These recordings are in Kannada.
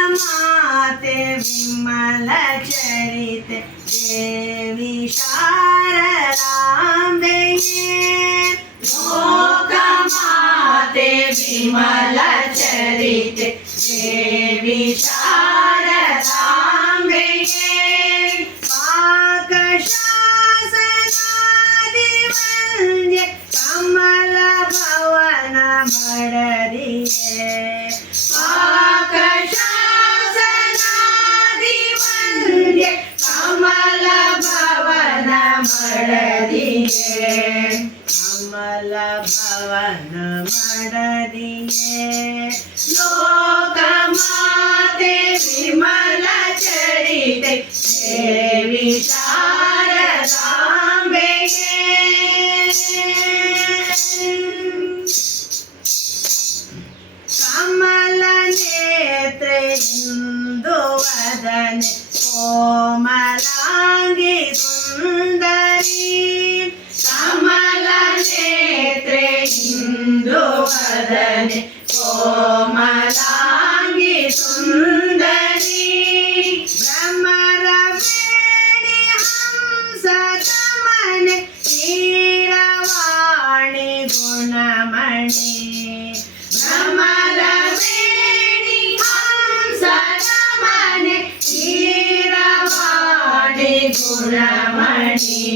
लोकमाते विमल चरिते देवी शारदाम्बेये लोकमाते विमल चरिते देवी शारदाम्बेये पाकशासनादिवन्द्ये कमल भवन मडरिये पाकशासनादिवन्द्ये कमल भवन मडरिये कमल भवन मडरिये लोकमाते विमल चरिते देवी शारदाम्बेये कमल नेत्रे इंदुवदने कोमलांगी सुंदरी कमल नेत्रे इंदुवदने कोमलांगी सुंदरी भ्रमरवेणी हंस गमने वीरवाणी गुणमणि भ्रमरवेणी हंस गमने वीरवाणी गुणमणि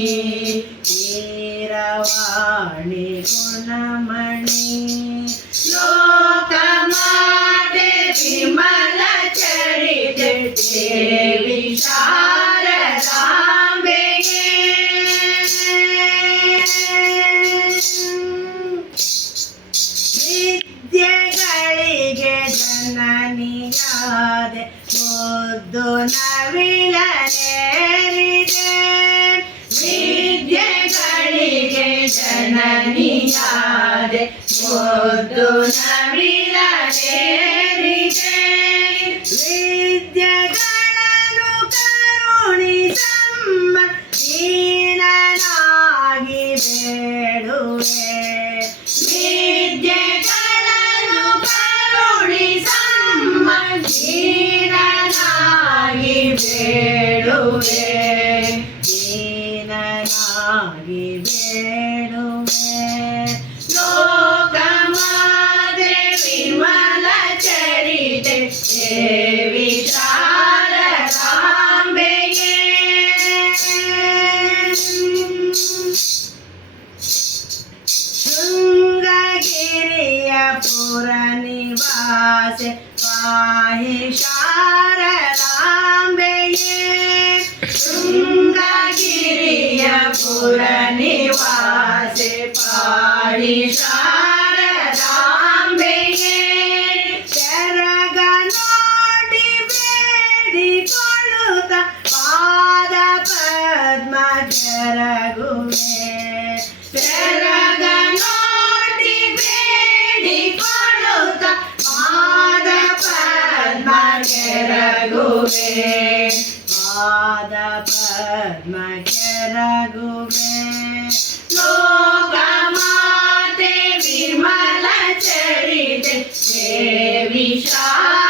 वीरवाणी गुणमणि लोकमाते विमल चरिते देवी शारदाम्बेये ವಿದ್ಯೆಗಳಿಗೆ ಜನನಿಯಾದೆ ಮುದ್ದು ನವಿಲನೇರಿದೆ ವಿದ್ಯೆಗಳಿಗೆ ಜನನಿಯಾದೆ ಮುದ್ದು ನವಿಲನೇರಿದೆ ವಿದ್ಯೆಗಳನ್ನು ಕರುಣಿಸಮ್ಮ ದೀನನಾಗಿ ಬೇಡುವೆ ವಿದ್ಯೆಗಳನ್ನು ಕರುಣಿಸಮ್ಮ ದೀನನಾಗಿ ಬೇಡುವೆ ದೀನನಾಗಿ ಬೇಡುವೆ लोकमाते विमल चरिते देवी शारदाम्बेये शृङ्गगिरिय पुरनिवासे पाहि शारदाम्बेये शृङ्गगिरिय पुरनिवासे पाहि शारदाम्बೆಗೆ ಕೆರಗ ನೋಡಿ ಬೇಡಿಕೊಳ್ಳುತ್ತ ಪಾದ ಪದ್ಮ ಕೆರಗುವೆ ಕೆರಗ ನೋಡಿ ಬೇಡಿಕೊಳ್ಳುತ್ತ ಪಾದ ಪದ್ಮ ಕೆರಗುವೆ ಪಾದ ಪದ್ಮ ಕೆರಗುವೆ लोकमाते विमल चरिते देवी शारदाम्बेये